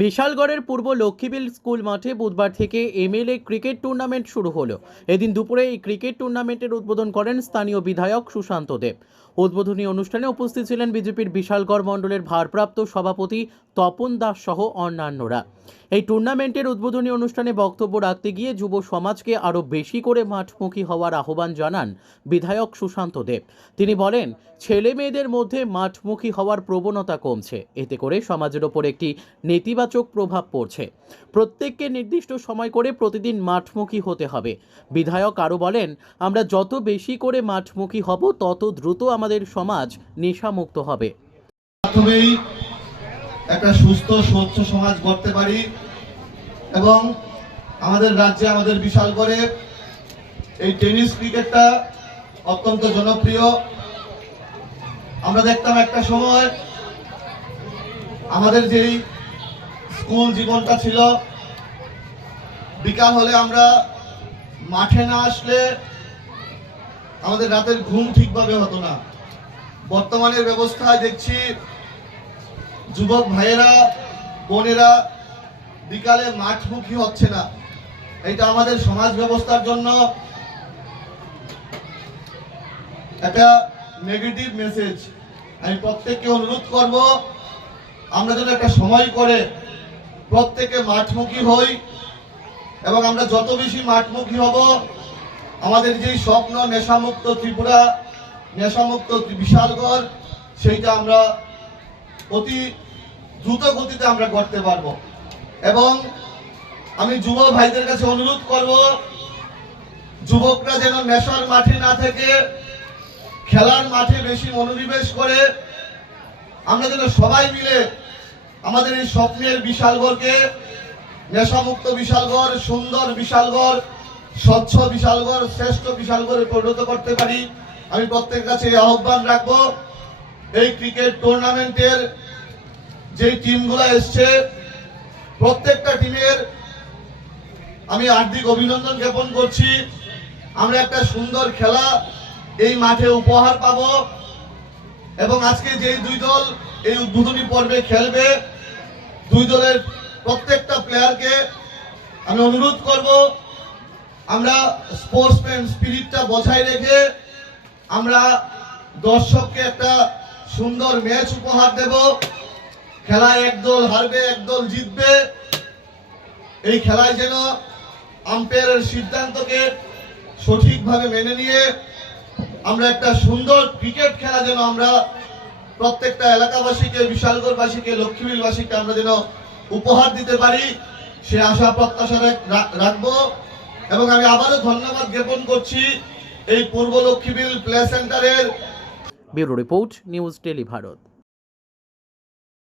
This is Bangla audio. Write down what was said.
বিশালগড়ের পূর্ব লক্ষ্মীবিল স্কুল মাঠে বুধবার থেকে এমএলএ ক্রিকেট টুর্নামেন্ট শুরু হলো। এদিন দুপুরে এই ক্রিকেট টুর্নামেন্টের উদ্বোধন করেন স্থানীয় বিধায়ক সুশান্ত দেব। উদ্বোধনী অনুষ্ঠানে উপস্থিত ছিলেন বিজেপির বিশালগড় মণ্ডলের ভারপ্রাপ্ত সভাপতি তপন দাস সহ অন্যান্যরা। এই টুর্নামেন্টের উদ্বোধনী অনুষ্ঠানে বক্তব্য রাখতে গিয়ে যুব সমাজকে আরও বেশি করে মাঠমুখী হওয়ার আহ্বান জানান বিধায়ক সুশান্ত দেব। তিনি বলেন, ছেলে মেয়েদের মধ্যে মাঠমুখী হওয়ার প্রবণতা কমছে, এতে করে সমাজের ওপর একটি নেতিবাচক প্রভাব পড়ছে। প্রত্যেককে নির্দিষ্ট সময় করে প্রতিদিন মাঠমুখী হতে হবে। বিধায়ক আরও বলেন, আমরা যত বেশি করে মাঠমুখী হব তত দ্রুত আমাদের সমাজ নেশামুক্ত হবে। প্রথমেই একটা সুস্থ স্বচ্ছ সমাজ গড়তে পারি এবং আমাদের রাজ্যে আমাদের বিশালগড়ে এই টেনিস ক্রিকেটটা অত্যন্ত জনপ্রিয়। আমরা দেখতাম একটা সময় আমাদের যেই স্কুল জীবনটা ছিল, বিকাল হলে আমরা মাঠে না আসলে আমাদের রাতের ঘুম ঠিকভাবে হতো না। বর্তমানের ব্যবস্থায় দেখছি যুবক ভাইয়েরা বোনেরা বিকালে মাঠমুখী হচ্ছে না। এটা আমাদের সমাজ ব্যবস্থার জন্য একটা নেগেটিভ মেসেজ। আমি প্রত্যেককে অনুরোধ করব, আমরা যেন একটা সময় করে প্রত্যেকে মাঠমুখী হই এবং আমরা যত বেশি মাঠমুখী হব আমাদের যেই স্বপ্ন নেশামুক্ত ত্রিপুরা, নেশামুক্ত বিশালগড়, সেইটা আমরা অতি দ্রুত গতিতে আমরা করতে পারবো। এবং আমি যুব ভাইদের কাছে অনুরোধ করব, যুবকরা যেন নেশার মাঠে না থেকে খেলার মাঠে বেশি মনোনিবেশ করে আমরা যেন সবাই মিলে আমাদের এই স্বপ্নের বিশালগড়কে নেশামুক্ত বিশালগড়, সুন্দর বিশালগড়, স্বচ্ছ বিশালগড়, শ্রেষ্ঠ বিশালগড়ে পরিণত করতে পারি। আমি প্রত্যেকের কাছে আহ্বান রাখবো, এই ক্রিকেট টুর্নামেন্টের যে টিমগুলো এসছে প্রত্যেকটা টিমের আমি হার্দিক অভিনন্দন জ্ঞাপন করছি। আমরা একটা সুন্দর খেলা এই মাঠে উপহার পাব এবং আজকে যে দুই দল এই উদ্বোধনী পর্বে খেলবে, দুই দলের প্রত্যেকটা প্লেয়ারকে আমি অনুরোধ করব, আমরা স্পোর্টসম্যান স্পিরিটটা বজায় রেখে আমরা দর্শককে একটা সুন্দর ম্যাচ উপহার দেব। খেলায় একদল হারবে, একদল জিতবে। এই খেলায় যেন আম্পায়ারের সিদ্ধান্তকে সঠিকভাবে মেনে নিয়ে আমরা একটা সুন্দর ক্রিকেট খেলা যেন আমরা প্রত্যেকটা এলাকাবাসীকে, বিশালগড়বাসীকে, লক্ষ্মীবিলবাসীকে আমরা যেন উপহার দিতে পারি, সে আশা প্রত্যাশা রাখবো। এবং আমি আবারও ধন্যবাদ জ্ঞাপন করছি এই পূর্ব লক্ষ্মীবিল প্লে সেন্টারের। Bureau report, news tele Bharat.